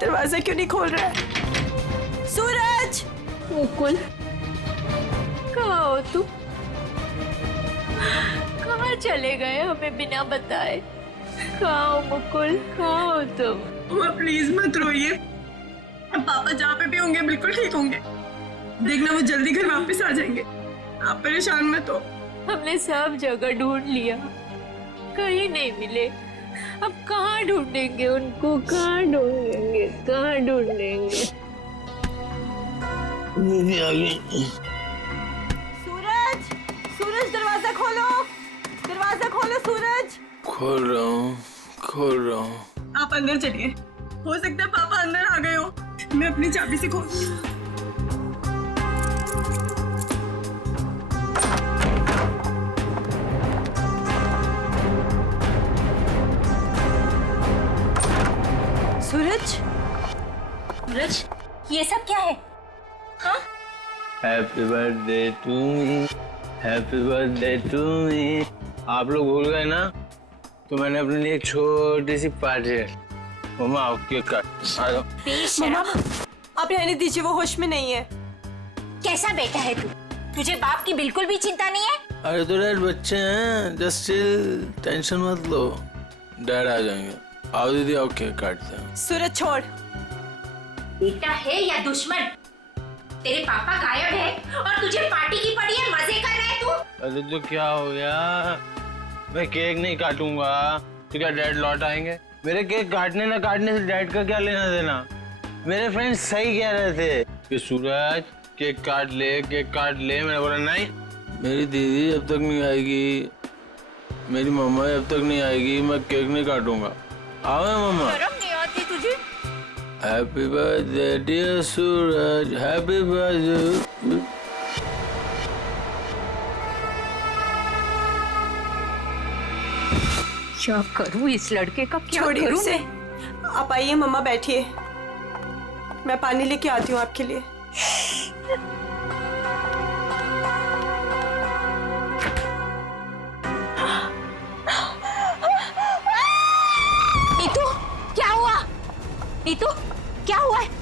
दरवाजा क्यों नहीं खोल रहा है? सूरज! मुकुल, कहाँ हो तुम? कहाँ चले गए हमें बिना बताए? कहाँ हो मुकुल, कहाँ हो तुम? माँ प्लीज मत रोइए, अब पापा जहाँ पे भी होंगे बिल्कुल ठीक होंगे। देखना वो जल्दी घर वापस आ जाएंगे, आप परेशान मत हो। हमने सब जगह ढूंढ लिया, कहीं नहीं मिले। अब कहाँ ढूंढेंगे उनको, कहाँ ढूंढेंगे, कहाँ ढूंढेंगे? सूरज! सूरज दरवाजा खोलो, दरवाजा खोलो सूरज! खोल रहा हूँ। आप अंदर चलिए, हो सकता है पापा अंदर आ गए हो। मैं अपनी चाबी से खोलती हूँ। सूरज! सूरज, ये सब क्या है? हाँ? Happy birthday to me, happy birthday to me. आप लोग भूल गए ना, तो मैंने अपने लिए एक छोटी सी पार्टी है। मम्मा आओ केक काट। आ जाओ। मम्मा, आप रहने दीजिए, वो होश में नहीं है। कैसा बेटा है तू? तुझे बाप की बिल्कुल भी चिंता नहीं है? अरे तो डैड बच्चे हैं, जस्ट चिल, टेंशन मत लो, डैड आ जाएंगे। आओ दीदी आओ केक काटते हैं। सूरज छोड़। बेटा है या दुश्मन? तेरे पापा गायब है और तुझे पार्टी की पड़ी है, मजे कर रहा है तू? अरे तो क्या हो गया, मैं केक नहीं काटूंगा तो क्या डैड लौट आएंगे? मेरे केक काटने ना काटने से डैड का क्या लेना देना? मेरे फ्रेंड्स सही कह रहे थे कि सूरज केक काट ले, केक काट ले। मैंने बोला नहीं, मेरी दीदी जब तक नहीं आएगी, मेरी मम्मा जब तक नहीं आएगी, मैं केक नहीं काटूंगा। आओ मम्मा। शर्म नहीं आती तुझे? हैप्पी बर्थडे डियर सूरज, हैप्पी बर्थडे। क्या करूं इस लड़के का, क्या छोड़िए करूं उसे। मैं? आप आइए मम्मा, बैठिए, मैं पानी लेके आती हूँ आपके लिए। नीतू, क्या हुआ? नीतू, क्या हुआ है?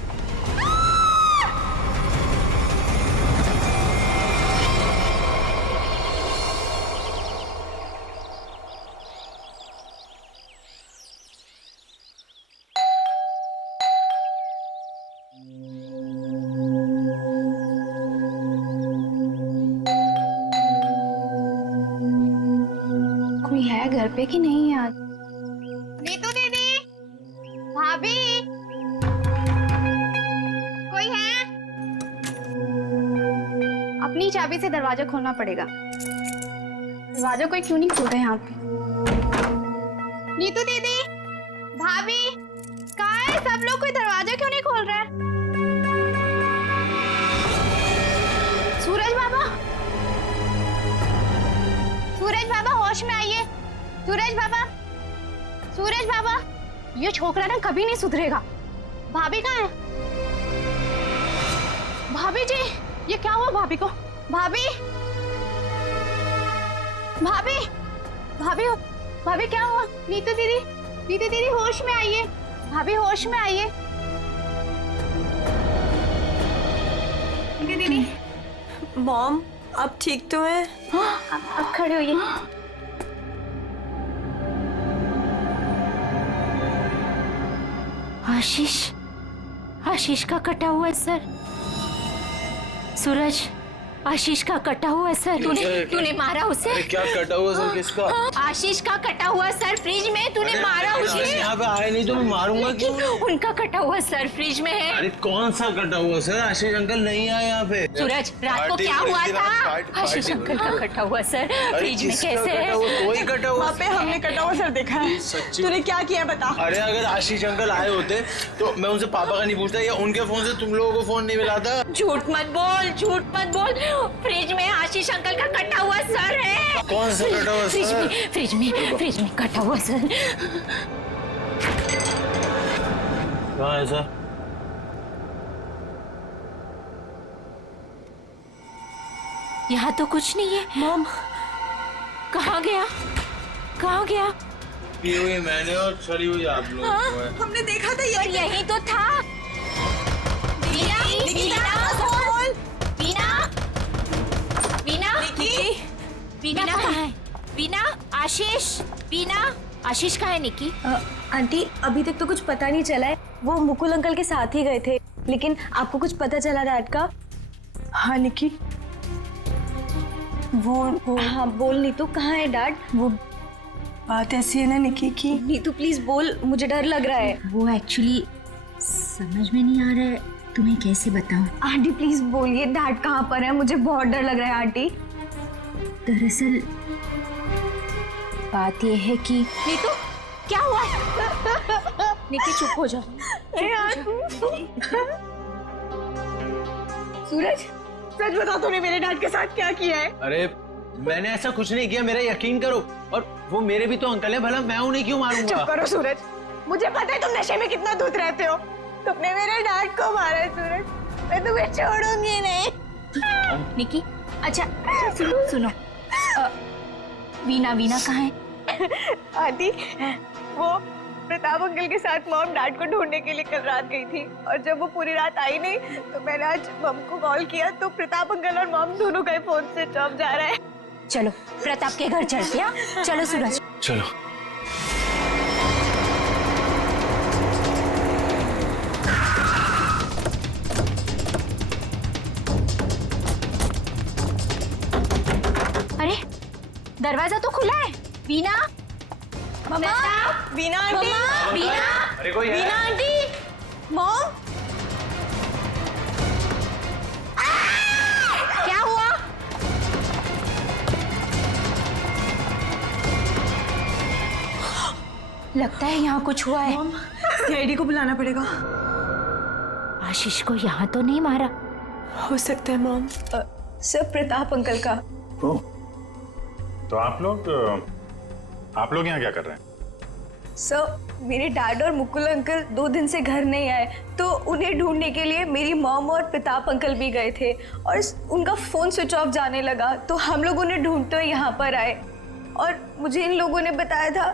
कोई है घर पे कि नहीं आज? नीतू दीदी, भाभी, कोई है? अपनी चाबी से दरवाजा खोलना पड़ेगा। दरवाजा कोई क्यों नहीं खोल रहा है यहाँ पे? नीतू दीदी, भाभी, कहाँ है सब लोग? कोई दरवाजा क्यों नहीं खोल रहा है? सूरज बाबा, सूरज बाबा होश में आइए। सूरज बाबा, सूरज बाबा, ये छोकरा ना कभी नहीं सुधरेगा। भाभी कहाँ है? भाभी जी, ये क्या हुआ भाभी को? भाभी, भाभी, भाभी, भाभी क्या हुआ? नीतू दीदी, नीतू दीदी होश में आइए। भाभी होश में आइए। नीतू दीदी, मॉम, आप ठीक तो हैं? अब खड़े होइए। आशीष, आशीष का कटा हुआ है सर। सूरज, आशीष का कटा हुआ सर। तूने मारा उसे? अरे क्या कटा हुआ सर किसका? आशीष का कटा हुआ सर फ्रिज में, तूने मारा उसे? यहाँ पे आए नहीं तो मैं मारूंगा क्यों? उनका कटा हुआ सर फ्रिज में है। अरे कौन सा कटा हुआ सर? आशीष अंकल नहीं आए यहाँ पे। सूरज, रात को क्या हुआ था? आशीष अंकल का कटा हुआ सर फ्रिज में कैसे है? कोई कटा हुआ? वहाँ पे हमने कटा हुआ सर देखा है। सच्ची? तूने क्या किया बता? अरे अगर आशीष अंकल आए होते तो मैं उनसे पापा का नहीं पूछता या उनके फोन से तुम लोगों को फोन नहीं मिलाता। झूठ मत बोल, झूठ मत बोल। फ्रिज में आशीष अंकल का कटा हुआ सर है। कौन सा कटा हुआ सर? फ्रिज में कटा हुआ सर। कहाँ है सर? यहाँ तो कुछ नहीं है। मॉम, कहाँ गया? कहाँ गया? पी हुई मैंने और छड़ी हुई आप लोगों को है। हमने देखा था और यही तो था। वीना, वीना, वीना, वीना कहाँ है? वीना, आशीष, वीना, आशीष कहाँ है निकी? आंटी अभी तक तो कुछ पता नहीं चला है। वो मुकुल अंकल के साथ ही गए थे, लेकिन आपको कुछ पता चला डैड का? हाँ निकी, वो हाँ बोल नीतू, कहाँ है डैड? वो बात ऐसी है ना निकी की नीतू प्लीज बोल, मुझे डर लग रहा है। वो एक्चुअली समझ में नहीं आ रहा है, तुम्हें कैसे बताऊं। आंटी प्लीज बोलिए डैड कहाँ पर है, मुझे बहुत डर लग रहा है आंटी। दरअसल बात यह है कि नीतू, क्या हुआ? निकी चुप हो जा। सूरज, सच बता तूने मेरे डैड के साथ क्या किया है? अरे मैंने ऐसा कुछ नहीं किया, मेरा यकीन करो। और वो मेरे भी तो अंकल है, भला मैं उन्हें क्यों मारूंगा? चुप करो सूरज, मुझे पता है तुम नशे में कितना धुत रहते हो। तुमने मेरे डैड को मारा है सूरज, मैं तुम्हें छोड़ूंगी नहीं। निकी, अच्छा सुनो, वीना कहाँ है? आंटी, वो प्रताप अंकल के साथ मॉम डैड को ढूंढने के लिए कल रात गई थी, और जब वो पूरी रात आई नहीं तो मैंने आज मॉम को कॉल किया तो प्रताप अंकल और मॉम दोनों का फोन स्विच ऑफ जा रहा है। चलो प्रताप के घर चलते हैं। चलो सूरज। चलो। अरे दरवाजा तो खुला है। वीना, मम्मा, वीना आंटी, वीना, अरे कोई वीना है? आंटी, मॉम, क्या हुआ? लगता है यहाँ कुछ हुआ है। सीआईडी को बुलाना पड़ेगा। आशीष को यहाँ तो नहीं मारा? हो सकता है मॉम। सर प्रताप अंकल का। तो आप लोग यहाँ क्या कर रहे हैं? सर मेरे डैड और मुकुल अंकल 2 दिन से घर नहीं आए, तो उन्हें ढूंढने के लिए मेरी मॉम और प्रताप अंकल भी गए थे, और उनका फोन स्विच ऑफ जाने लगा, तो हम लोग उन्हें ढूंढते हुए यहाँ पर आए। और मुझे इन लोगों ने बताया था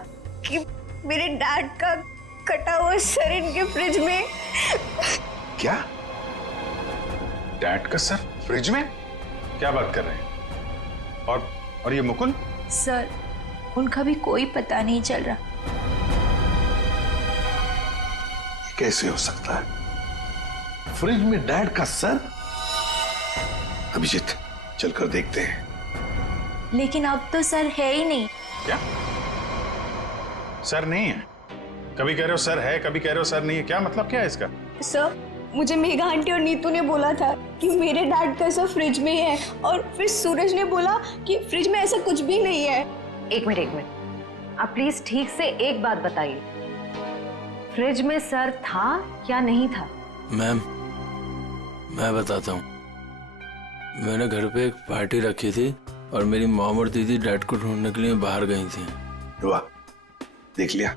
कि मेरे डैड का कटा हुआ सर इनके फ्रिज में। क्या? डैड का सर फ्रिज में? क्या बात कर रहे हैं? और ये मुकुल? सर उनका भी कोई पता नहीं चल रहा। कैसे हो सकता है? फ्रिज में डैड का सर? अभिजीत, चलकर देखते हैं। लेकिन अब तो सर है ही नहीं। क्या सर नहीं है? कभी कह रहे हो सर है, कभी कह रहे हो सर नहीं है, क्या मतलब क्या है इसका? सर मुझे मेघा आंटी और नीतू ने बोला था कि मेरे डैड का सर फ्रिज में है, और फिर सूरज ने बोला कि फ्रिज में ऐसा कुछ भी नहीं है। एक मिनट, आप प्लीज ठीक से एक बात बताइए, फ्रिज में सर था या नहीं था? मैम, मैं बताता हूँ। मैंने घर पे एक पार्टी रखी थी और मेरी मॉम और दीदी डैड को ढूंढने के लिए बाहर गई थी। वाह, देख लिया,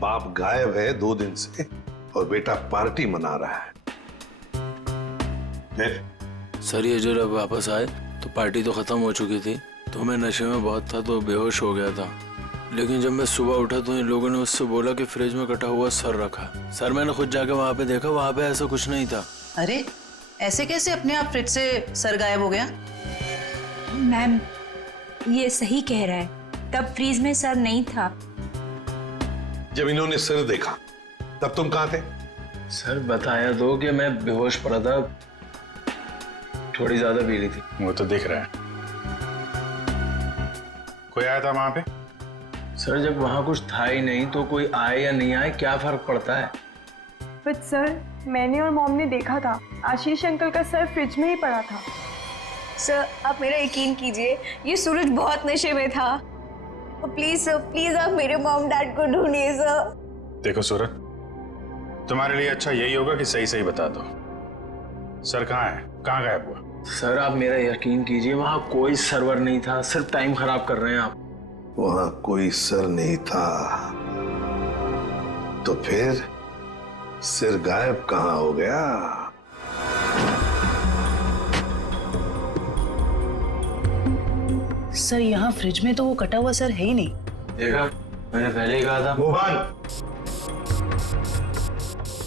बाप गायब है 2 दिन से और बेटा पार्टी मना रहा है। सर ये जब वापस आए तो पार्टी तो खत्म हो चुकी थी, तो मैं नशे में बहुत था तो बेहोश हो गया था। लेकिन जब मैं सुबह उठा तो इन लोगों ने मुझसे बोला कि फ्रिज में कटा हुआ सर रखा। सर मैंने खुद जाके वहाँ पे देखा, वहाँ पे ऐसा कुछ नहीं था। अरे ऐसे कैसे अपने आप फ्रिज से सर गायब हो गया? मैम ये सही कह रहा है, तब फ्रीज में सर नहीं था। जब इन्होंने सर देखा तब तुम कहाँ थे? सर बताया तो कि मैं बेहोश पड़ा था, थोड़ी ज्यादा पी ली थी। वो तो दिख रहा है। कोई आया था वहां पे? सर जब वहाँ कुछ था ही नहीं तो कोई आए या नहीं आए क्या फर्क पड़ता है? बट सर, मैंने और मॉम ने देखा था आशीष अंकल का सर फ्रिज में ही पड़ा था। सर आप मेरा यकीन कीजिए, ये सूरज बहुत नशे में था। प्लीज सर, प्लीज आप मेरे मॉम डैड को ढूंढिए सर। देखो सूरज, तुम्हारे लिए अच्छा यही होगा कि सही सही बता दो, सर कहाँ है, कहाँ गायब हुआ? सर आप मेरा यकीन कीजिए, वहाँ कोई सर्वर नहीं था, सिर्फ टाइम खराब कर रहे हैं आप। वहां कोई सर नहीं था तो फिर सिर गायब कहाँ हो गया? सर यहाँ फ्रिज में तो वो कटा हुआ सर है ही नहीं। देखा, मैंने पहले ही कहा था। मोहन,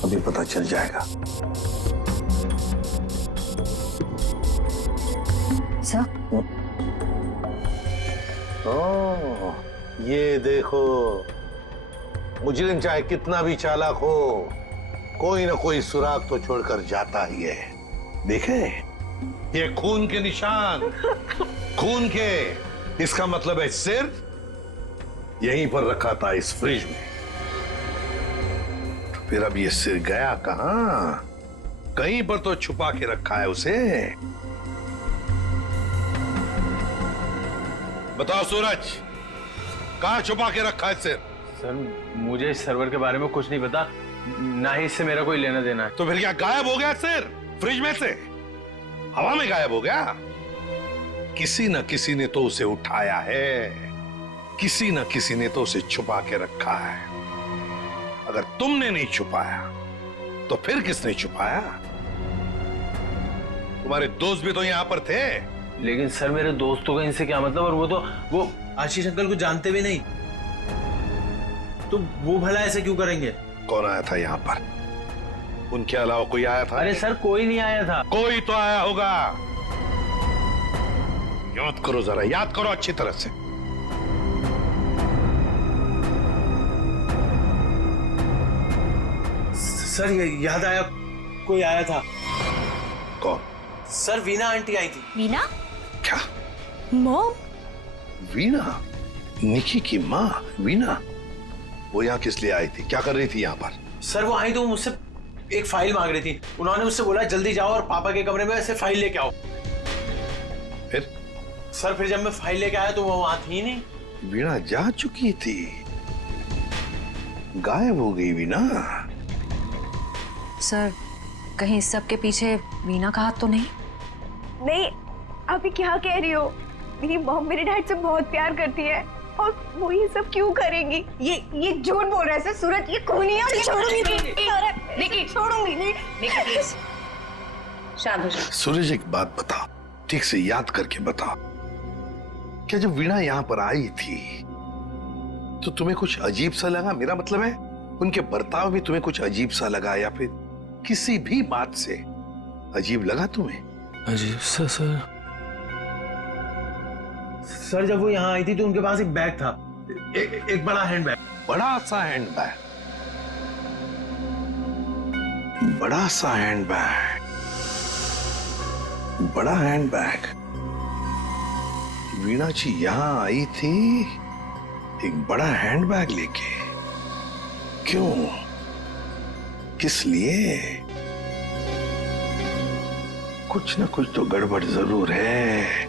अभी पता चल जाएगा। सर ओह, ये देखो, मुजरिम चाहे कितना भी चालाक हो, कोई ना कोई सुराग तो छोड़कर जाता ही है। देखे, ये खून के निशान, खून के। इसका मतलब है सिर यहीं पर रखा था, इस फ्रिज में। तो फिर अब ये सिर गया कहां? कहीं पर तो छुपा के रखा है उसे। बताओ सूरज, कहां छुपा के रखा है सिर? सर मुझे इस सर्वर के बारे में कुछ नहीं पता, ना ही इससे मेरा कोई लेना देना है। तो फिर क्या गायब हो गया सिर फ्रिज में से? हवा में गायब हो गया? किसी न किसी ने तो उसे उठाया है, किसी न किसी ने तो उसे छुपा के रखा है। अगर तुमने नहीं छुपाया तो फिर किसने छुपाया? तुम्हारे दोस्त भी तो यहां पर थे। लेकिन सर मेरे दोस्तों का इनसे क्या मतलब? और वो आशीष अंकल को जानते भी नहीं, तो वो भला ऐसे क्यों करेंगे? कौन आया था यहाँ पर? उनके अलावा कोई आया था? अरे सर कोई नहीं आया था। कोई तो आया होगा। याद करो जरा, याद करो अच्छी तरह से। सर याद आया, कोई आया था। कौन? सर वीना आंटी आई थी। वीना? क्या? मॉम? वीना? निकी की माँ वीना? वो यहाँ किस लिए आई थी? क्या कर रही थी यहाँ पर? सर वो आई तो मुझसे एक फाइल मांग रही थी। उन्होंने मुझसे बोला जल्दी जाओ और पापा के कमरे में से फाइल लेके आओ। फिर? सर फिर जब मैं फाइल लेके आया तो वो वहां थी नहीं। वीणा जा चुकी थी, गायब हो गई वीणा। सर कहीं इस सब के पीछे वीना का हाथ तो नहीं? नहीं, आप ये क्या कह रही हो? मेरी मॉम मेरे डैड से बहुत प्यार करती है और वो ये सब क्यों करेंगी? ये झूठ बोल रहा है सर। सूरज ये खूनी है और ये छोड़ूंगी नहीं, छोड़ूंगी नहीं। शांत हो जाओ। सूरज एक बात बताओ, ठीक से याद करके बताओ, क्या जब वीणा यहाँ पर आई थी तो तुम्हें कुछ अजीब सा लगा? मेरा मतलब है उनके बर्ताव में तुम्हें कुछ अजीब सा लगा, या फिर किसी भी बात से अजीब लगा तुम्हें? अजीब सा सर जब वो यहाँ आई थी तो उनके पास एक बैग था, एक बड़ा हैंड बैग। बड़ा सा हैंड बैग? बड़ा सा हैंड बैग? बड़ा हैंड बैग? वीणा जी यहाँ आई थी एक बड़ा हैंड बैग लेके? क्यों? किस लिए? कुछ ना कुछ तो गड़बड़ जरूर है,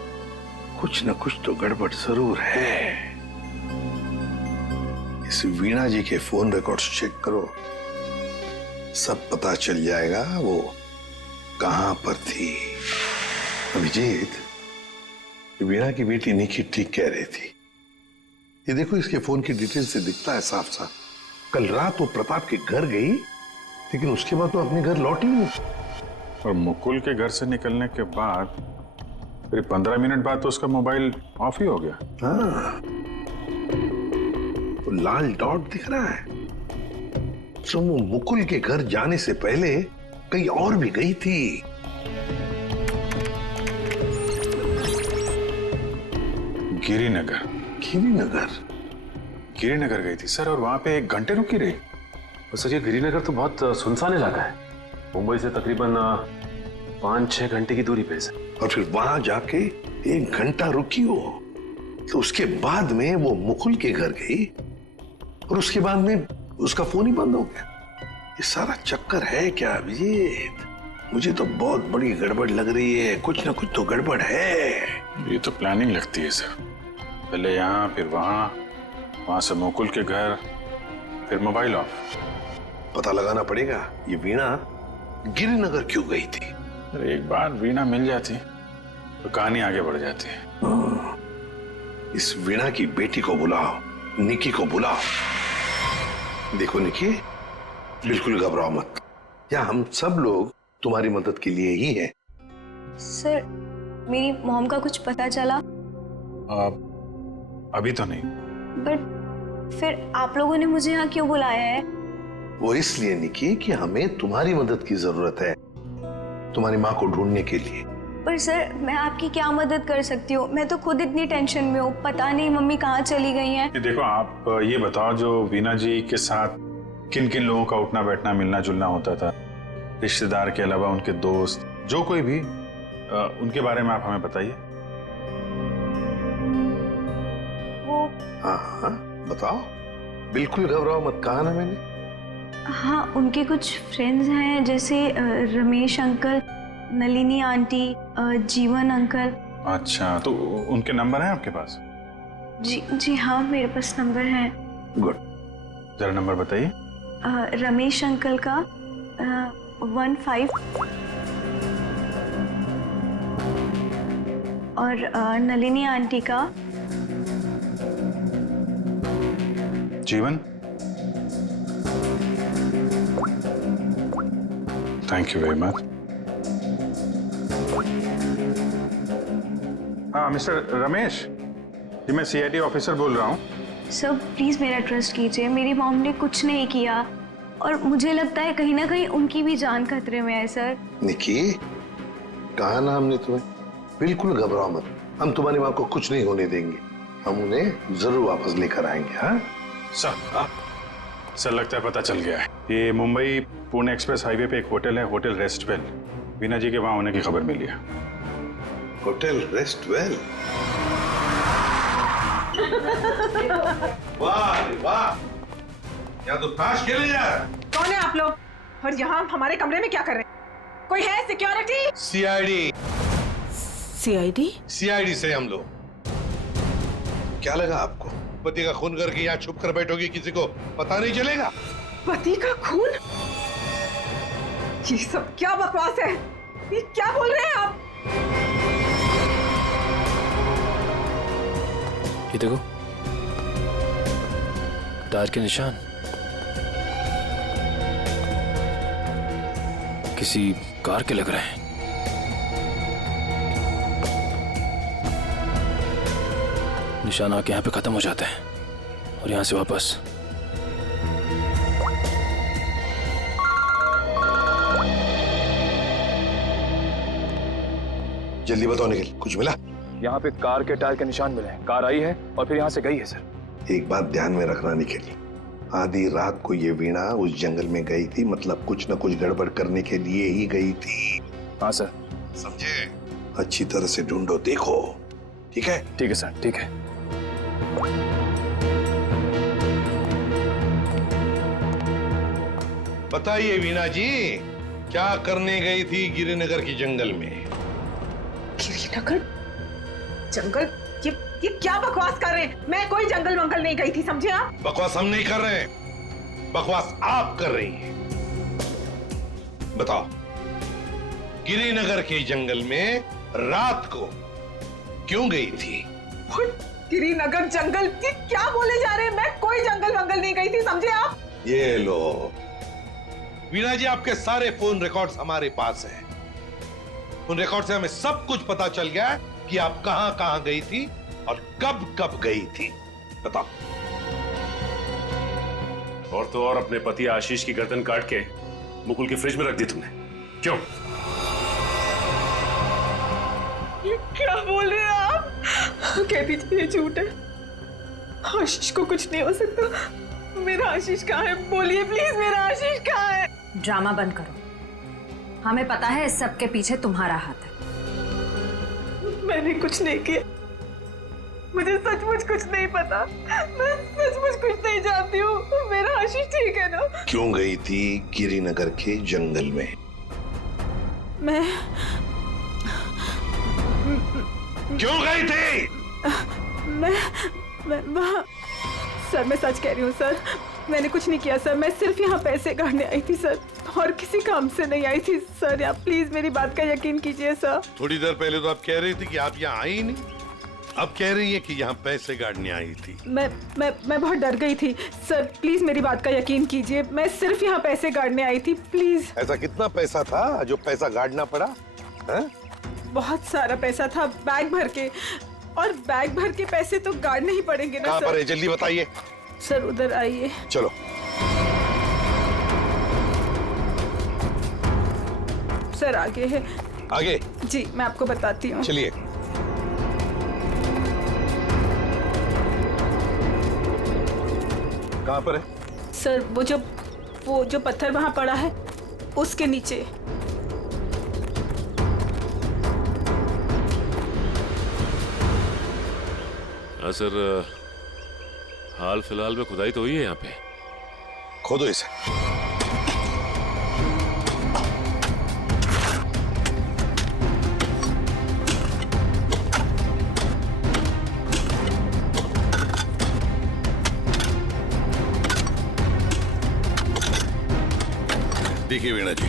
कुछ ना कुछ तो गड़बड़ जरूर है। इस वीणा जी के फोन रिकॉर्ड्स चेक करो, सब पता चल जाएगा वो कहां पर थी। अभिजीत, वीणा की बेटी निकी ठीक कह रही थी। ये देखो, इसके फोन की डिटेल से दिखता है साफ साफ, कल रात वो प्रताप के घर गई, लेकिन उसके बाद वो अपने घर लौटी नहीं। और मुकुल के घर से निकलने के बाद फिर 15 मिनट बाद तो उसका मोबाइल ऑफ ही हो गया। हाँ, वो लाल डॉट दिख रहा है, तो वो मुकुल के घर जाने से पहले कहीं और भी गई थी। गिरिनगर। गिरिनगर? गिरिनगर गई थी सर, और वहां पे 1 घंटे रुकी रही। और सर ये गिरिनगर तो बहुत सुनसान इलाका है, मुंबई से तकरीबन 5-6 घंटे की दूरी पे है। और फिर वहां जाके 1 घंटा रुकी हो, तो उसके बाद में वो मुकुल के घर गई और उसके बाद में उसका फोन ही बंद हो गया। ये सारा चक्कर है क्या अभिजीत? मुझे तो बहुत बड़ी गड़बड़ लग रही है, कुछ ना कुछ तो गड़बड़ है। ये तो प्लानिंग लगती है सर, पहले यहाँ फिर वहां से मुकुल के घर, फिर मोबाइल ऑफ। पता लगाना पड़ेगा ये वीणा गिरिनगर क्यों गई थी। अरे एक बार वीणा मिल जाती तो कहानी आगे बढ़ जाती है। इस वीणा की बेटी को बुलाओ, निकी को बुलाओ। देखो निकी, बिल्कुल घबराओ मत, या हम सब लोग तुम्हारी मदद के लिए ही हैं। सर, मेरी मॉम का कुछ पता चला? अभी तो नहीं। बट फिर आप लोगों ने मुझे यहाँ क्यों बुलाया है? वो इसलिए निकी कि हमें तुम्हारी मदद की जरूरत है, तुम्हारी माँ को ढूंढने के लिए। पर सर मैं आपकी क्या मदद कर सकती हूँ? मैं तो खुद इतनी टेंशन में हूँ, पता नहीं मम्मी कहाँ चली गई हैं। देखो आप ये बताओ, जो वीना जी के साथ किन किन लोगों का उठना बैठना मिलना जुलना होता था, रिश्तेदार के अलावा उनके दोस्त, जो कोई भी, उनके बारे में आप हमें बताइए। वो हाँ हाँ बताओ, बिल्कुल घबराओ मत, कहा ना मैंने। हाँ, उनके कुछ फ्रेंड्स हैं, जैसे रमेश अंकल, नलिनी आंटी, जीवन अंकल। अच्छा, तो उनके नंबर हैं आपके पास? जी हाँ, मेरे पास नंबर है। गुड, जरा नंबर बताइए। रमेश अंकल का 15 और नलिनी आंटी का जीवन। Thank you very much. हाँ मिस्टर रमेश, जी मैं सीआईडी ऑफिसर बोल रहा हूँ। सर प्लीज मेरा ट्रस्ट कीजिए, मेरी मॉम ने कुछ नहीं किया और मुझे लगता है कहीं ना कहीं उनकी भी जान खतरे में है। सर निकी, कहा ना हमने तुम्हें, बिल्कुल घबराओ मत, हम तुम्हारी माँ को कुछ नहीं होने देंगे, हम उन्हें जरूर वापस लेकर आएंगे। हाँ सर लगता है पता चल गया है। ये मुंबई पुणे एक्सप्रेस हाईवे पे एक होटल है, होटल रेस्टवेल। वीना जी के वहां होने की खबर मिली है। होटल रेस्टवेल? वाह वाह, यहाँ तो ताश खेले जा रहा है। कौन है आप लोग और यहाँ हमारे कमरे में क्या कर रहे हैं? कोई है सिक्योरिटी? सीआईडी। सीआईडी? सीआईडी से हम लोग। क्या लगा आपको, पति का खून करके यहाँ छुप कर बैठोगे, किसी को पता नहीं चलेगा? पति का खून? ये सब क्या बकवास है? ये क्या बोल रहे हैं आप? ये देखो, टायर के निशान किसी कार के लग रहे हैं। निशान आके यहाँ पे खत्म हो जाते हैं और यहाँ से वापस। जल्दी बताओ निखिल, कुछ मिला? यहाँ पे कार के टायर के निशान मिले हैं, कार आई है और फिर यहाँ से गई है सर। एक बात ध्यान में रखना निखिल, आधी रात को ये वीणा उस जंगल में गई थी, मतलब कुछ न कुछ गड़बड़ करने के लिए ही गई थी। हाँ सर। समझे? अच्छी तरह से ढूंढो, देखो। ठीक है? ठीक है सर, ठीक है। बताइए वीणा जी, क्या करने गई थी गिरिनगर की जंगल में? गिरिनगर जंगल? ये क्या बकवास कर रहे हैं? मैं कोई जंगल वंगल नहीं गई थी, समझे आप? बकवास हम नहीं कर रहे हैं, बकवास आप कर रही हैं। बताओ, गिरिनगर के जंगल में रात को क्यों गई थी? गिरिनगर जंगल? ये क्या बोले जा रहे हैं? मैं कोई जंगल वंगल नहीं गई थी, समझे आप? ये लो वीणा जी, आपके सारे फोन रिकॉर्ड्स हमारे पास हैं। उन रिकॉर्ड से हमें सब कुछ पता चल गया है कि आप कहां कहां गई थी और कब कब गई थी। बताओ। और तो और अपने पति आशीष की गर्दन काट के मुकुल की फ्रिज में रख दी तुमने, क्यों? ये क्या बोल रहे हैं आप? कह दीजिए ये झूठ है, आशीष को कुछ नहीं हो सकता। मेरा आशीष कहाँ है? बोलिए प्लीज, मेरा आशीष कहाँ है? ड्रामा बंद करो, हमें पता है इस सब के पीछे तुम्हारा हाथ है। मैंने कुछ नहीं किया, मुझे सचमुच कुछ नहीं पता, मैं सचमुच कुछ नहीं जानती हूँ। मेरा आशीष ठीक है ना? क्यों गई थी गिरिनगर के जंगल में? मैं क्यों गई थी? मैं वहाँ, सर मैं सच कह रही हूँ सर, मैंने कुछ नहीं किया सर, मैं सिर्फ यहाँ पैसे काटने आई थी सर, और किसी काम से नहीं आई थी सर। आप प्लीज मेरी बात का यकीन कीजिए सर। थोड़ी देर पहले तो आप कह रही थी कि आप यहाँ आई ही नहीं, अब कह रही है कि यहाँ पैसे काटने आई थी। मैं बहुत डर गई थी सर, प्लीज मेरी बात का यकीन कीजिए, मैं सिर्फ यहाँ पैसे काटने आई थी, प्लीज। ऐसा कितना पैसा था जो पैसा गाड़ना पड़ा? है? बहुत सारा पैसा था, बैग भर के, और बैग भर के पैसे तो गाड़ने ही पड़ेंगे ना कहाँ सर। पर है? जल्दी बताइए। सर उधर आइए। चलो। सर आगे है। आगे? जी मैं आपको बताती हूँ। चलिए। कहाँ पर है? सर वो जो पत्थर वहाँ पड़ा है उसके नीचे। हाँ सर, हाल फिलहाल में खुदाई तो हुई है यहाँ पे। खोदो इसे। देखिए वीणा जी,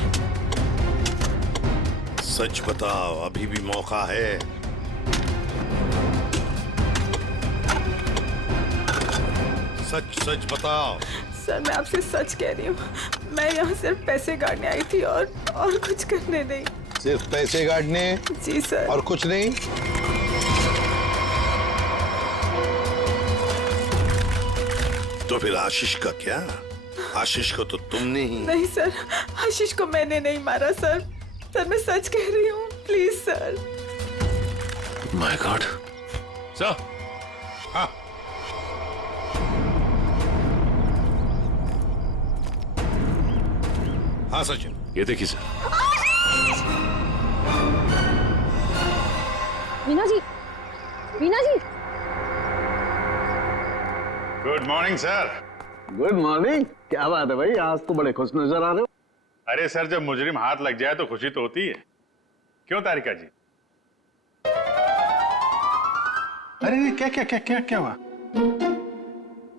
सच बताओ, अभी भी मौका है। सच सच बताओ। सर मैं आपसे सच कह रही हूँ, मैं यहाँ सिर्फ पैसे काटने आई थी और कुछ करने नहीं। सिर्फ पैसे काटने? जी सर। और कुछ नहीं? तो फिर आशीष का क्या? आशीष को तो तुमने ही। नहीं सर, आशीष को मैंने नहीं मारा सर। सर मैं सच कह रही हूँ, please sir. My god. Sir. हाँ। हाँ सचिन, ये देखिए sir. Veena ji, Veena ji. Good morning sir. Good morning. क्या बात है भाई, आज तो बड़े खुश नजर आ रहे हो। अरे सर, जब मुजरिम हाथ लग जाए तो खुशी तो होती है। क्यों तारिका जी? अरे क्या क्या क्या क्या क्या हुआ?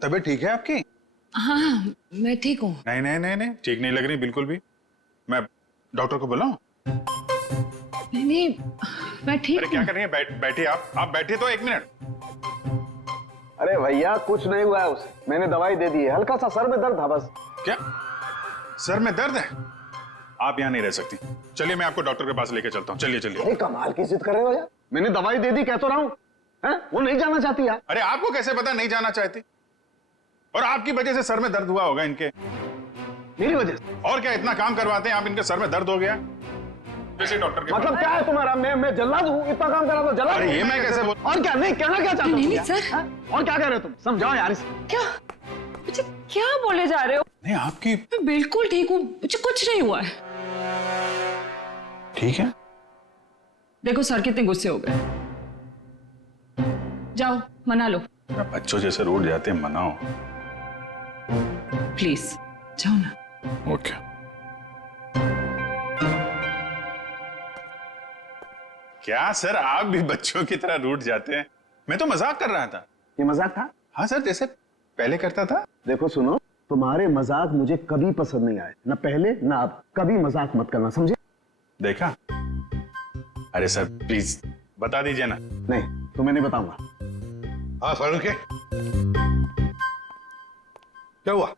तबीयत ठीक है आपकी? हाँ मैं ठीक हूँ। नहीं नहीं नहीं नहीं, ठीक नहीं लग रही बिल्कुल भी। मैं डॉक्टर को बुलाऊं? नहीं मैं ठीक। अरे क्या कर रही हैं? बैठिए आप बैठिए तो 1 मिनट। अरे भैया कुछ नहीं हुआ है उसे, मैंने दवाई दे दी है, हल्का सा सर में दर्द था बस। क्या सर में दर्द है? आप यहाँ नहीं रह सकती, चलिए मैं आपको डॉक्टर के पास लेके चलता हूँ। चलिए चलिए। अरे कमाल की जिद कर रहे हो यार, मैंने दवाई दे दी, कह तो रहा हूँ। वो नहीं जाना चाहती यार। अरे आपको कैसे पता नहीं जाना चाहती? और आपकी वजह से सर में दर्द हुआ होगा इनके। मेरी वजह से? और क्या, इतना काम करवाते हैं आप, इनके सर में दर्द हो गया। जैसे डॉक्टर के मतलब क्या है तुम्हारा? मैं जल्लाद हूँ? इतना काम करा तो जल्लाद? अरे ये मैं कैसे बोल? और क्या? नहीं कहना क्या चाहते हो? नहीं सर। और क्या कह रहे हो तुम? समझाओ यार इसे। क्या मुझे क्या बोले जा रहे हो? नहीं आपकी। मैं बिल्कुल ठीक हूँ, मुझे कुछ नहीं हुआ है। ठीक है। देखो सर कितने गुस्से हो गए। जाओ मना लो। बच्चों जैसे रोड जाते हैं, मनाओ प्लीज, जाओ ना। ओके। क्या सर, आप भी बच्चों की तरह रूठ जाते हैं? मैं तो मजाक कर रहा था। ये मजाक था? हाँ सर, जैसे पहले करता था। देखो सुनो, तुम्हारे मजाक मुझे कभी पसंद नहीं आए, ना पहले ना अब। कभी मजाक मत करना, समझे? देखा? अरे सर प्लीज बता दीजिए ना। नहीं तो मैं नहीं बताऊंगा। हाँ फारूक, क्या हुआ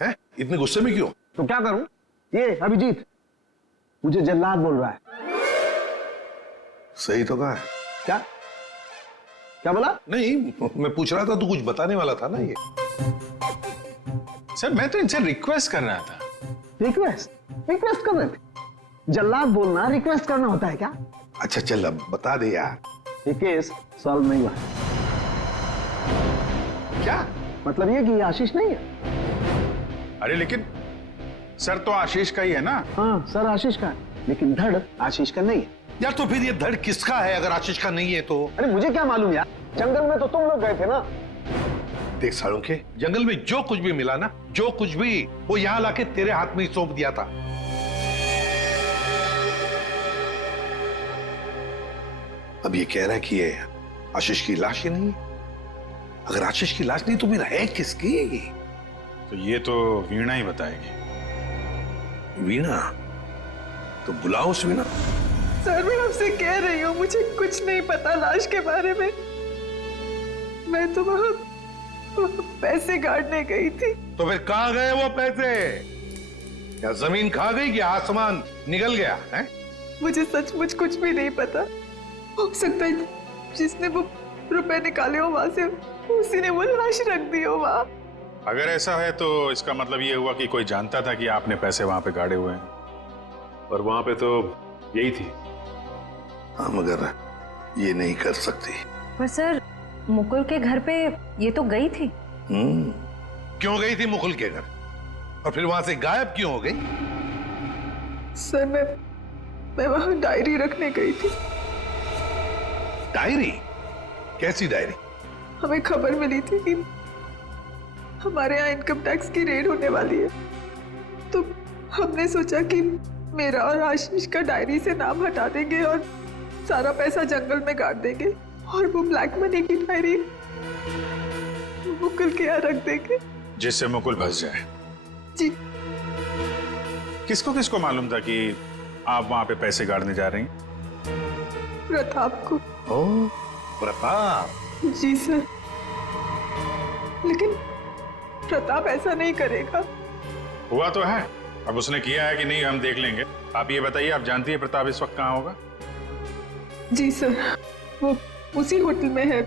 है? इतने गुस्से में क्यों? तो क्या करूं? ये अभिजीत मुझे जल्लाद बोल रहा है। सही तो कहा है। क्या क्या बोला? नहीं, मैं पूछ रहा था, तू कुछ बताने वाला था ना। ये सर मैं तो इनसे रिक्वेस्ट कर रहा था। रिक्वेस्ट कर रहे थे? जल्लाद बोलना रिक्वेस्ट करना होता है क्या? अच्छा चल अब बता दे यार। ये केस सॉल्व नहीं हुआ। क्या मतलब ये कि ये आशीष नहीं है। अरे लेकिन सर तो आशीष का ही है ना। हाँ सर आशीष का है, लेकिन धड़ आशीष का नहीं है। यार तो फिर ये धड़ किसका है अगर आशीष का नहीं है तो? अरे मुझे क्या मालूम यार, जंगल में तो तुम लोग गए थे ना। देख साळुंखे, जंगल में जो कुछ भी मिला ना, जो कुछ भी, वो यहाँ लाके तेरे हाथ में ही सौंप दिया था। अब ये कह रहा है कि ये आशीष की लाश ही नहीं है। अगर आशीष की लाश नहीं तो फिर है किसकी? तो ये तो वीणा ही बताएगी। वीणा? तो बुलाओ उस वीणा। सर मैं आपसे कह रही हूँ, मुझे कुछ नहीं पता लाश के बारे में। मैं तो वहाँ पैसे काटने गई थी। तो फिर कहाँ गए वो पैसे? क्या जमीन खा गई कि आसमान निगल गया है? मुझे सचमुच कुछ भी नहीं पता। हो सकता है जिसने वो रुपए निकाले हो वहां से, उसी ने वो लाश रख दी हो वहां। अगर ऐसा है तो इसका मतलब ये हुआ कि कोई जानता था कि आपने पैसे वहां पे गाड़े हुए हैं, और वहां पे तो यही थी। हाँ, मगर ये नहीं कर सकती। पर सर, मुकुल के घर पे ये तो गई थी। क्यों गई थी मुकुल के घर, और फिर वहां से गायब क्यों हो गई? सर मैं वहां डायरी रखने गई थी। डायरी? कैसी डायरी? हमें खबर मिली थी कि हमारे यहाँ इनकम टैक्स की रेड होने वाली है, तो हमने सोचा कि मेरा और आशीष का डायरी से नाम हटा देंगे और सारा पैसा जंगल में गाड़ देंगे, और वो ब्लैक मनी की डायरी मुकुल के यहाँ रख देंगे, जिससे मुकुल फंस जाए। जी। किसको किसको मालूम था कि आप वहां पे पैसे गाड़ने जा रही हैं? प्रताप को। ओह, प्रताप। जी सर, लेकिन प्रताप ऐसा नहीं करेगा। हुआ तो है, अब उसने किया है कि नहीं हम देख लेंगे। आप ये बताइए, आप जानती है प्रताप इस वक्त कहाँ होगा? जी सर, वो उसी होटल में है,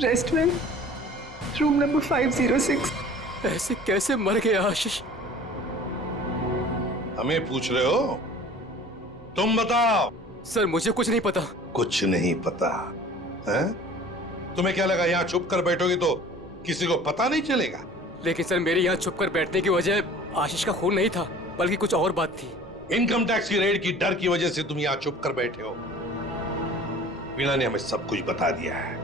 रेस्टोरेंट, रूम नंबर 506। ऐसे कैसे मर गया आशीष? हमें पूछ रहे हो? तुम बताओ। सर मुझे कुछ नहीं पता। कुछ नहीं पता है? तुम्हें क्या लगा यहाँ छुप कर बैठोगी तो किसी को पता नहीं चलेगा? लेकिन सर, मेरे यहाँ छुप कर बैठने की वजह आशीष का खून नहीं था, बल्कि कुछ और बात थी। इनकम टैक्स की रेड की डर की वजह से तुम यहाँ छुप कर बैठे हो। वीणा ने हमें सब कुछ बता दिया है,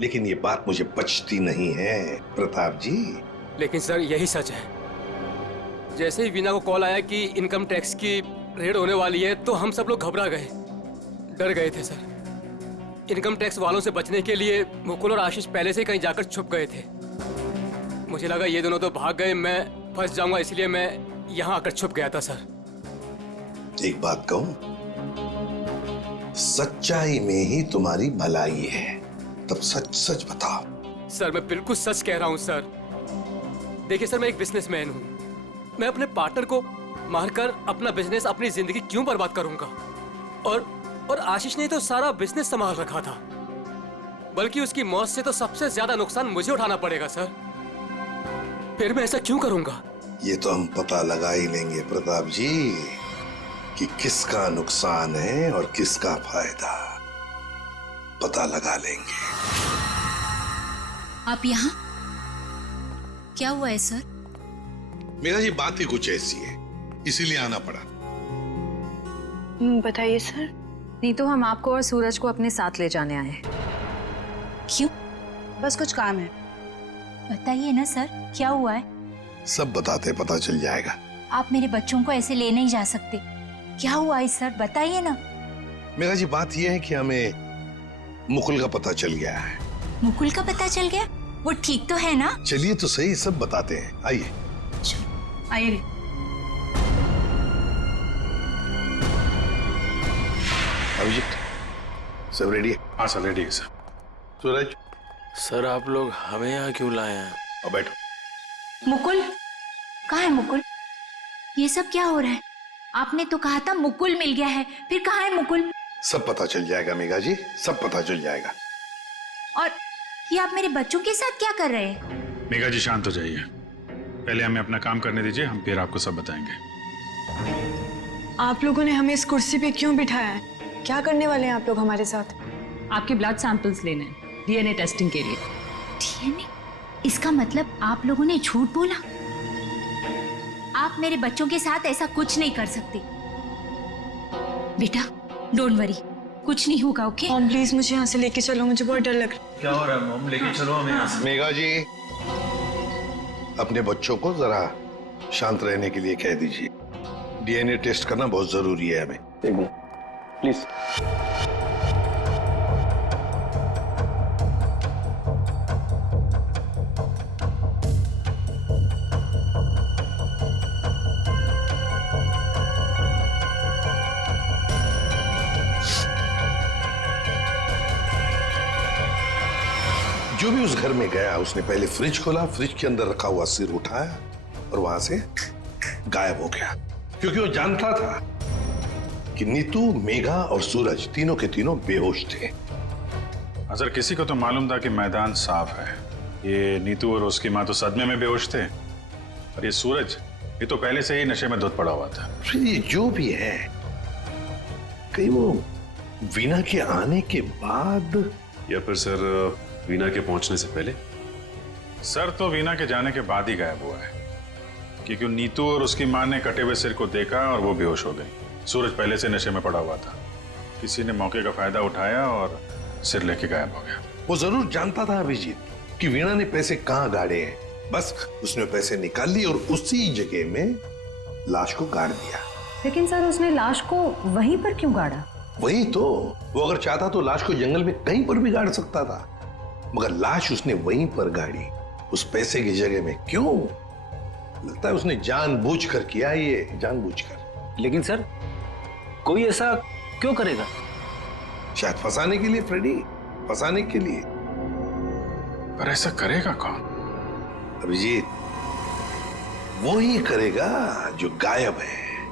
लेकिन ये बात मुझे पचती नहीं है प्रताप जी। लेकिन सर, यही सच है। जैसे ही वीणा को कॉल आया कि इनकम टैक्स की रेड होने वाली है, तो हम सब लोग घबरा गए, डर गए थे सर। इनकम टैक्स वालों से बचने के लिए मुकुल और आशीष पहले से ही कहीं जाकर छुप गए थे। मुझे लगा ये दोनों तो भाग गए, मैं फंस जाऊंगा, इसलिए मैं यहाँ आकर छुप गया था सर। एक बात कहूं, सच्चाई में ही तुम्हारी भलाई है, तब सच सच बताओ। सर मैं बिल्कुल सच कह रहा हूँ सर। देखिए सर, मैं एक बिजनेसमैन हूँ। मैं अपने पार्टनर को मारकर अपना बिजनेस, अपनी जिंदगी क्यों बर्बाद करूंगा? और आशीष ने तो सारा बिजनेस संभाल रखा था, बल्कि उसकी मौत से तो सबसे ज्यादा नुकसान मुझे उठाना पड़ेगा सर। फिर मैं ऐसा क्यों करूंगा? ये तो हम पता लगा ही लेंगे प्रताप जी कि किसका नुकसान है और किसका फायदा, पता लगा लेंगे। आप यहाँ? क्या हुआ है सर? मेरा जी बात ही कुछ ऐसी है, इसीलिए आना पड़ा। बताइए सर। नहीं तो हम आपको और सूरज को अपने साथ ले जाने आए हैं। क्यों? बस कुछ काम है। बताइए ना सर, क्या हुआ है? सब बताते पता चल जाएगा। आप मेरे बच्चों को ऐसे ले नहीं जा सकते। क्या हुआ है सर, बताइए ना। मेरा जी बात यह है कि हमें मुकुल का पता चल गया है। मुकुल का पता चल गया? वो ठीक तो है ना? चलिए तो सही, सब बताते हैं, आइए। आइए। अभिजीत, सब रेडी है? हाँ सर, रेडी है सर। सूरज। सर आप लोग हमें यहाँ क्यों लाए हैं? अब बैठो। मुकुल कहाँ है? मुकुल, ये सब क्या हो रहा है? आपने तो कहा था मुकुल मिल गया है, फिर कहाँ है मुकुल? सब पता चल जाएगा मेघा जी, सब पता चल जाएगा। और ये आप मेरे बच्चों के साथ क्या कर रहे हैं? मेघा जी शांत हो जाइए, पहले हमें अपना काम करने दीजिए, हम फिर आपको सब बताएंगे। आप लोगों ने हमें इस कुर्सी पे क्यों बिठाया है? क्या करने वाले हैं आप लोग हमारे साथ? आपके ब्लड सैंपल्स लेने हैं डीएनए टेस्टिंग के लिए। डीएनए? इसका मतलब आप लोगों ने झूठ बोला? आप मेरे बच्चों के साथ ऐसा कुछ नहीं कर सकते। बेटा डोंट वरी, कुछ नहीं होगा, ओके? मॉम प्लीज मुझे यहाँ से लेके चलो, मुझे बहुत डर लग रहा है। क्या हो रहा है मॉम? लेके चलो हमें यहाँ से। मेघा जी, अपने बच्चों को जरा शांत रहने के लिए कह दीजिए। डीएनए टेस्ट करना बहुत जरूरी है हमें। एक मिनट प्लीज। जो भी उस घर में गया उसने पहले फ्रिज खोला, फ्रिज के अंदर रखा हुआ सिर उठाया और वहां से गायब हो गया, क्योंकि वो जानता था कि नीतू, मेघा और सूरज तीनों के तीनों बेहोश थे। अगर किसी को तो मालूम था कि मैदान साफ है, ये नीतू और उसकी माँ तो सदमे में बेहोश थे, और ये सूरज, ये तो पहले से ही नशे में धुत पड़ा हुआ था। फिर ये जो भी है, कहीं वो वीना के आने के बाद, या फिर सर वीना के पहुंचने से पहले? सर तो वीना के जाने के बाद ही गायब हुआ है, क्योंकि नीतू और उसकी माँ ने कटे हुए सिर को देखा और वो बेहोश हो गई। सूरज पहले से नशे में पड़ा हुआ था, किसी ने मौके का फायदा उठाया और सिर लेके गायब हो गया। वो जरूर जानता था अभिजीत कि वीणा ने पैसे कहाँ गाड़े हैं, बस उसने पैसे निकाल लिए और उसी जगह में लाश को गाड़ दिया। लेकिन सर उसने लाश को वहीं पर क्यों गाड़ा? वही तो, वो अगर चाहता तो लाश को जंगल में कहीं पर भी गाड़ सकता था, मगर लाश उसने वहीं पर गाड़ी, उस पैसे की जगह में। क्यों? लगता है उसने जानबूझकर किया, ये जानबूझकर। लेकिन सर कोई ऐसा क्यों करेगा? शायद फंसाने के लिए फ्रेडी, फंसाने के लिए। पर ऐसा करेगा कौन? अभिजीत, वो ही करेगा जो गायब है,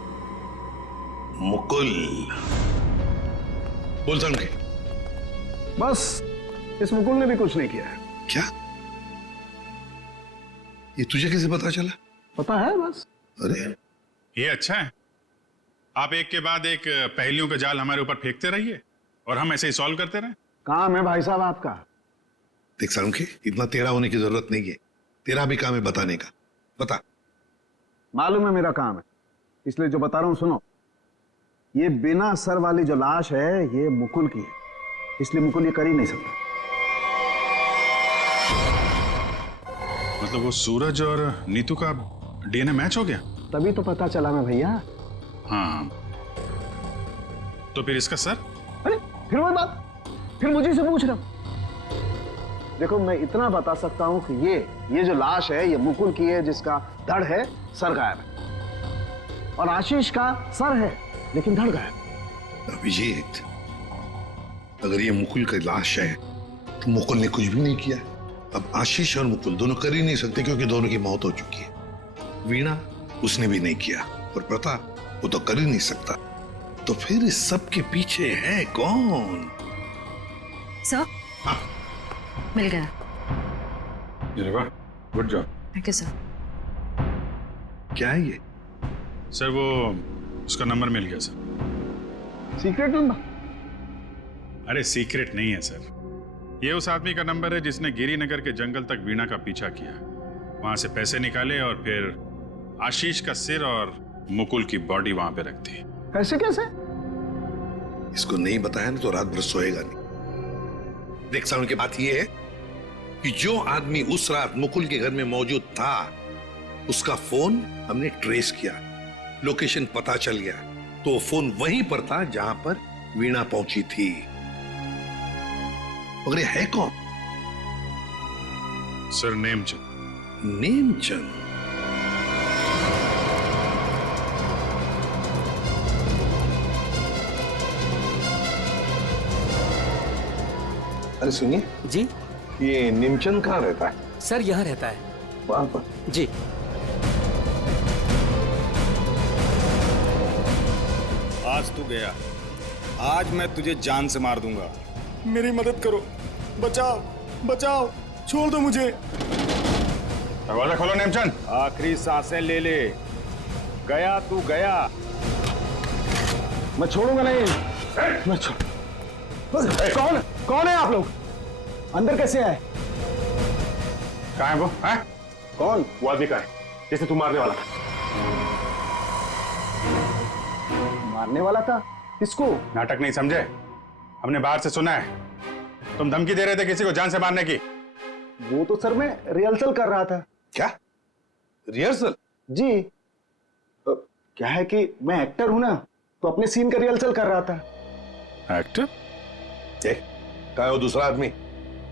मुकुल। बोल समझे? बस इस मुकुल ने भी कुछ नहीं किया है। क्या? ये तुझे कैसे पता चला? पता है बस। अरे ये अच्छा है, आप एक के बाद एक पहेलियों का जाल हमारे ऊपर फेंकते रहिए और हम ऐसे ही सॉल्व करते रहे। काम है भाई साहब आपका। देख सालुंखे, इतना टेढ़ा होने की जरूरत नहीं है, तेरा भी काम है बताने का। बता। मालूम है मेरा काम है, इसलिए जो बता रहा हूं सुनो। ये बिना सर वाली जो लाश है ये मुकुल की है, इसलिए मुकुल ये कर ही नहीं सकता। मतलब वो सूरज और नीतू का डीएनए मैच हो गया? तभी तो पता चला ना भैया। हाँ, तो फिर इसका सर? अरे फिर वही बात, फिर मुझे से पूछ रहा। देखो मैं इतना बता सकता हूं कि ये जो लाश है ये मुकुल की है, जिसका धड़ है, सर गायब है। और आशीष का सर है लेकिन धड़ गायब। अभिजीत, अगर ये मुकुल की लाश है तो मुकुल ने कुछ भी नहीं किया। अब आशीष और मुकुल दोनों कर ही नहीं सकते, क्योंकि दोनों की मौत हो चुकी है। वीणा उसने भी नहीं किया, और प्रताप वो तो कर ही नहीं सकता। तो फिर इस सब के पीछे है कौन? सर मिल गया। अरे वाह, good job. Thank you sir. क्या है ये? सर वो उसका नंबर मिल गया सर। Secret number? अरे सीक्रेट नहीं है सर, ये उस आदमी का नंबर है जिसने गिरिनगर के जंगल तक वीणा का पीछा किया, वहां से पैसे निकाले और फिर आशीष का सिर और मुकुल की बॉडी वहां पे रख दी। ऐसे कैसे? इसको नहीं बताया ना तो रात भर सोएगा नहीं। देख साउंड की बात यह है कि जो आदमी उस रात मुकुल के घर में मौजूद था, उसका फोन हमने ट्रेस किया, लोकेशन पता चल गया, तो वो फोन वहीं पर था जहां पर वीणा पहुंची थी। मगर ये है कौन? सर नेमचंद। नेमचंद? अरे सुनिए जी, ये नेमचंद कहाँ रहता है? सर यहाँ रहता है। वहां पर? जी। आज तू गया, आज मैं तुझे जान से मार दूंगा। मेरी मदद करो, बचाओ बचाओ, छोड़ दो मुझे। दरवाजा खोलो नेमचंद। आखिरी सांसें ले ले, गया तू गया। मैं छोड़ूंगा नहीं। मैं कौन है आप लोग? अंदर कैसे आए? कहाँ है वो? है? कौन? वो आदमी कहाँ है जिसे तू मारने वाला था? मारने वाला था? किसको? नाटक नहीं समझे, हमने बाहर से सुना है तुम धमकी दे रहे थे किसी को जान से मारने की। वो तो सर मैं रिहर्सल कर रहा था। क्या रिहर्सल? जी, क्या है कि मैं एक्टर हूं ना, तो अपने सीन का रिहर्सल कर रहा था। एक्टर? कहाँ है वो दूसरा आदमी?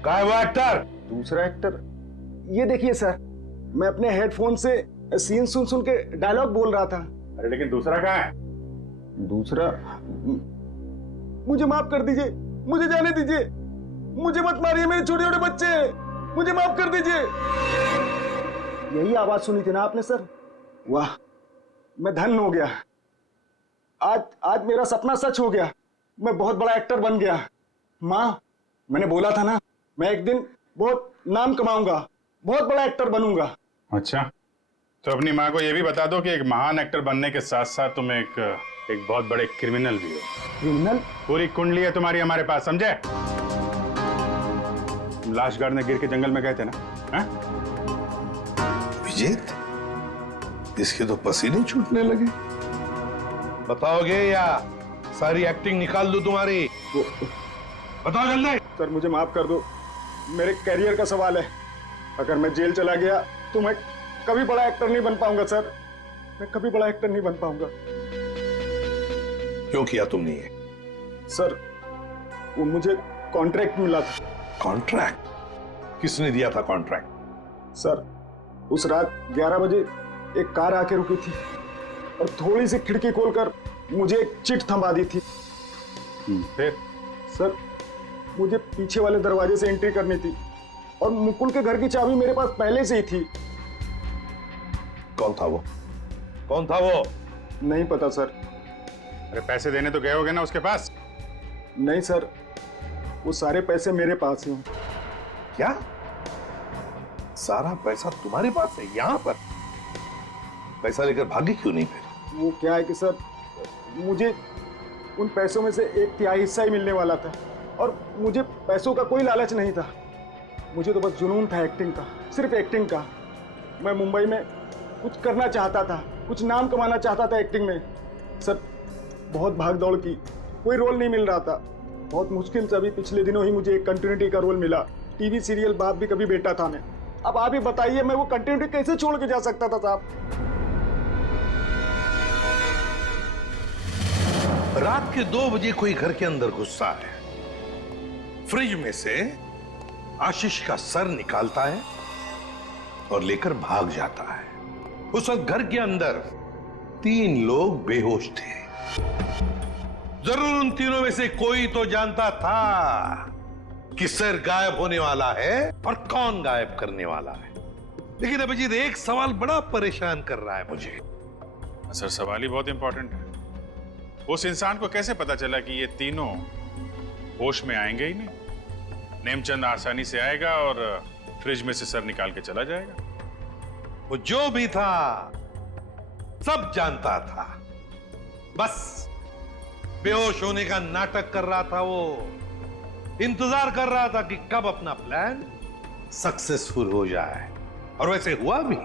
कहाँ है वो एक्टर? दूसरा एक्टर? ये देखिए सर, मैं अपने हेडफोन से सीन सुन सुन के डायलॉग बोल रहा था। अरे लेकिन दूसरा कहाँ है? दूसरा? मुझे माफ कर दीजिए, मुझे जाने दीजिए, मुझे मत मारिए, मेरे छोटे छोटे बच्चे हैं, मुझे माफ कर दीजिए। यही आवाज सुनी थी ना आपने सर? वाह, मैं धन्य हो गया। आज मेरा सपना सच हो गया, मैं बहुत बड़ा एक्टर बन गया। माँ, मैंने बोला था ना, मैं एक दिन बहुत नाम कमाऊंगा, बहुत बड़ा एक्टर बनूंगा। अच्छा, तो अपनी माँ को ये भी बता दो कि एक महान एक्टर बनने के साथ साथ तुम एक बहुत बड़े क्रिमिनल भी हो। क्रिमिनल? पूरी कुंडली है तुम्हारी हमारे पास, समझे? तुम लाश गाड़ने गिर के जंगल में गए थे ना? विजेत, इसके तो पसीने छूटने लगे। बताओगे या सारी एक्टिंग निकाल दूं तुम्हारी? बताओ जल्दी। सर मुझे माफ कर दो, मेरे करियर का सवाल है। अगर मैं जेल चला गया तो मैं कभी बड़ा एक्टर नहीं बन पाऊंगा सर, मैं कभी बड़ा एक्टर नहीं बन पाऊंगा। क्यों किया तुमने ये? सर वो मुझे कॉन्ट्रैक्ट मिला था। कॉन्ट्रैक्ट? किसने दिया था कॉन्ट्रैक्ट? सर उस रात 11 बजे एक कार आके रुकी थी और थोड़ी सी खिड़की खोलकर मुझे एक चिट थमा दी थी। फिर? सर मुझे पीछे वाले दरवाजे से एंट्री करनी थी और मुकुल के घर की चाबी मेरे पास पहले से ही थी। कौन था वो? कौन था वो? नहीं पता सर। अरे पैसे देने तो गए होगे ना उसके पास? नहीं सर, वो सारे पैसे मेरे पास ही हैं। क्या? सारा पैसा तुम्हारे पास है यहाँ पर? पैसा लेकर भागी क्यों नहीं फिर? वो क्या है कि सर मुझे उन पैसों में से 1/3 हिस्सा ही मिलने वाला था और मुझे पैसों का कोई लालच नहीं था। मुझे तो बस जुनून था एक्टिंग का, सिर्फ एक्टिंग का। मैं मुंबई में कुछ करना चाहता था, कुछ नाम कमाना चाहता था एक्टिंग में। सर बहुत भाग दौड़ की, कोई रोल नहीं मिल रहा था। बहुत मुश्किल से अभी पिछले दिनों ही मुझे एक कंटिन्यूटी का रोल मिला। टीवी सीरियल बाप भी कभी बेटा था में। अब आप ही बताइए मैं वो कंटिन्यूटी कैसे छोड़ के जा सकता था साहब? रात के 2 बजे कोई घर के अंदर घुसता है, फ्रिज में से आशीष का सर निकालता है और लेकर भाग जाता है। उस वक्त घर के अंदर 3 लोग बेहोश थे। जरूर उन तीनों में से कोई तो जानता था कि सर गायब होने वाला है और कौन गायब करने वाला है। लेकिन अभिजीत एक सवाल बड़ा परेशान कर रहा है मुझे। सर सवाल ही बहुत इंपॉर्टेंट है। उस इंसान को कैसे पता चला कि ये तीनों होश में आएंगे ही नहीं? नेमचंद आसानी से आएगा और फ्रिज में से सर निकाल के चला जाएगा। वो जो भी था सब जानता था, बस बेहोश होने का नाटक कर रहा था। वो इंतजार कर रहा था कि कब अपना प्लान सक्सेसफुल हो जाए, और वैसे हुआ भी।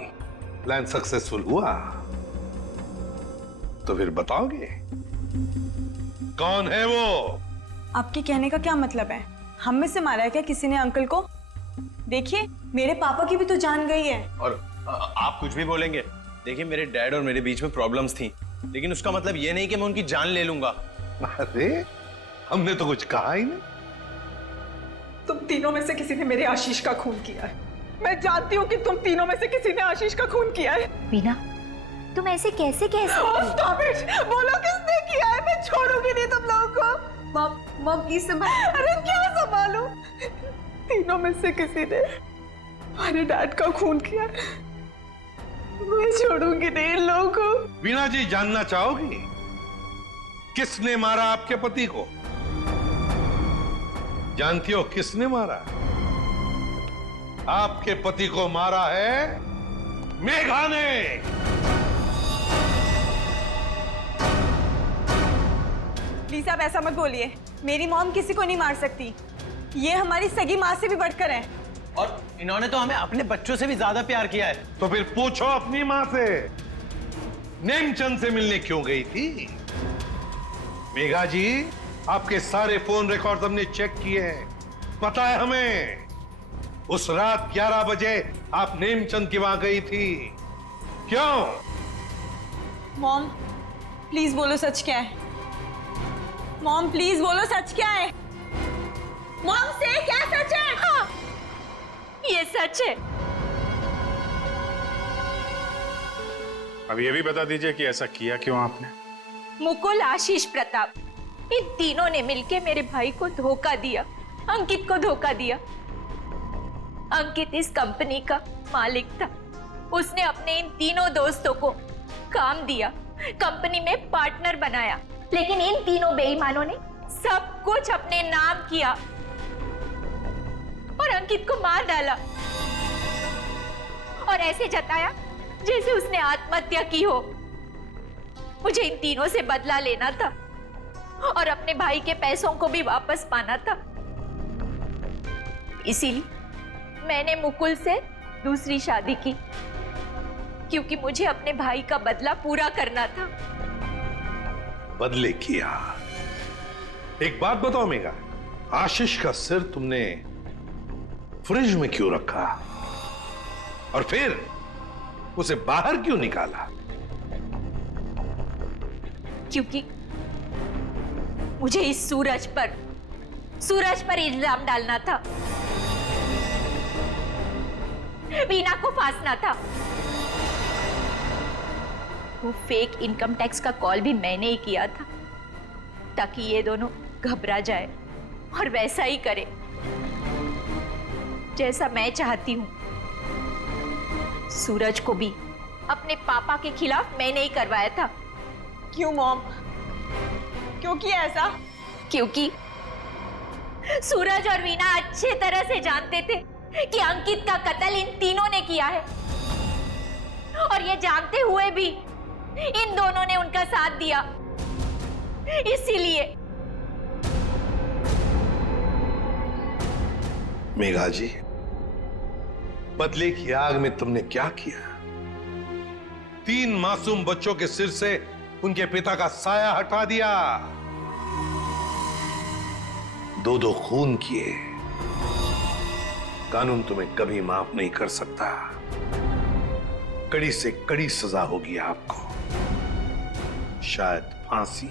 प्लान सक्सेसफुल हुआ। तो फिर बताओगे कौन है वो? आपके कहने का क्या मतलब है? हम में से मारा है क्या किसी ने अंकल को? देखिए मेरे पापा की भी तो जान गई है। और आप कुछ भी बोलेंगे। देखिए मेरे डैड और मेरे बीच में प्रॉब्लम्स थी, लेकिन उसका मतलब ये नहीं कि मैं उनकी जान ले लूंगा। अरे हमने तो कुछ कहा ही नहीं। तुम तीनों में से किसी ने मेरे आशीष का खून किया है। मैं जानती हूँ कि तुम तीनों में से किसी ने आशीष का खून किया है। वीना तुम ऐसे कैसे कह सकती हो? बोलो किसने किया है? मैं छोड़ूंगी नहीं तुम लोगों को। मॉम प्लीज संभाल। अरे क्या संभालूं? तीनों में से किसी ने हमारे डैड का खून किया। मैं छोड़ूंगी नहीं इन लोगों को। वीणा जी जानना चाहोगी किसने मारा आपके पति को? जानती हो किसने मारा? आपके पति को मारा है मेघा ने। प्लीज आप ऐसा मत बोलिए। मेरी मॉम किसी को नहीं मार सकती। ये हमारी सगी माँ से भी बढ़कर है। और इन्होंने तो हमें अपने बच्चों से भी ज्यादा प्यार किया है। तो फिर पूछो अपनी माँ से, नेमचंद से मिलने क्यों गई थी? मेघा जी आपके सारे फोन रिकॉर्ड हमने चेक किए हैं। पता है हमें उस रात 11 बजे आप नेमचंद की वहां गई थी। क्यों? मॉम प्लीज बोलो सच क्या है? मॉम प्लीज बोलो सच क्या है? मॉम से क्या सच है? हाँ, ये सच है। अब ये भी बता दीजिए कि ऐसा किया क्यों आपने? मुकुल, आशीष, प्रताप, इन तीनों ने मिलके मेरे भाई को धोखा दिया, अंकित को धोखा दिया। अंकित इस कंपनी का मालिक था। उसने अपने इन तीनों दोस्तों को काम दिया, कंपनी में पार्टनर बनाया, लेकिन इन तीनों बेईमानों ने सब कुछ अपने नाम किया और अंकित को मार डाला और ऐसे जताया जैसे उसने आत्महत्या की हो। मुझे इन तीनों से बदला लेना था और अपने भाई के पैसों को भी वापस पाना था। इसीलिए मैंने मुकुल से दूसरी शादी की, क्योंकि मुझे अपने भाई का बदला पूरा करना था। बदले किया। एक बात बताओ मेघा, आशीष का सिर तुमने फ्रिज में क्यों रखा और फिर उसे बाहर क्यों निकाला? क्योंकि मुझे इस सूरज पर इल्जाम डालना था, वीना को फांसना था। वो फेक इनकम टैक्स का कॉल भी मैंने ही किया था ताकि ये दोनों घबरा जाए और वैसा ही करे जैसा मैं चाहती हूं। सूरज को भी अपने पापा के खिलाफ मैंने ही करवाया था। क्यों मॉम? क्यों किया ऐसा? क्योंकि सूरज और वीना अच्छे तरह से जानते थे कि अंकित का कत्ल इन तीनों ने किया है, और ये जानते हुए भी इन दोनों ने उनका साथ दिया। इसीलिए मेघा जी, बदले की आग में तुमने क्या किया? 3 मासूम बच्चों के सिर से उनके पिता का साया हटा दिया, 2 खून किए। कानून तुम्हें कभी माफ नहीं कर सकता। कड़ी से कड़ी सजा होगी आपको, शायद फांसी।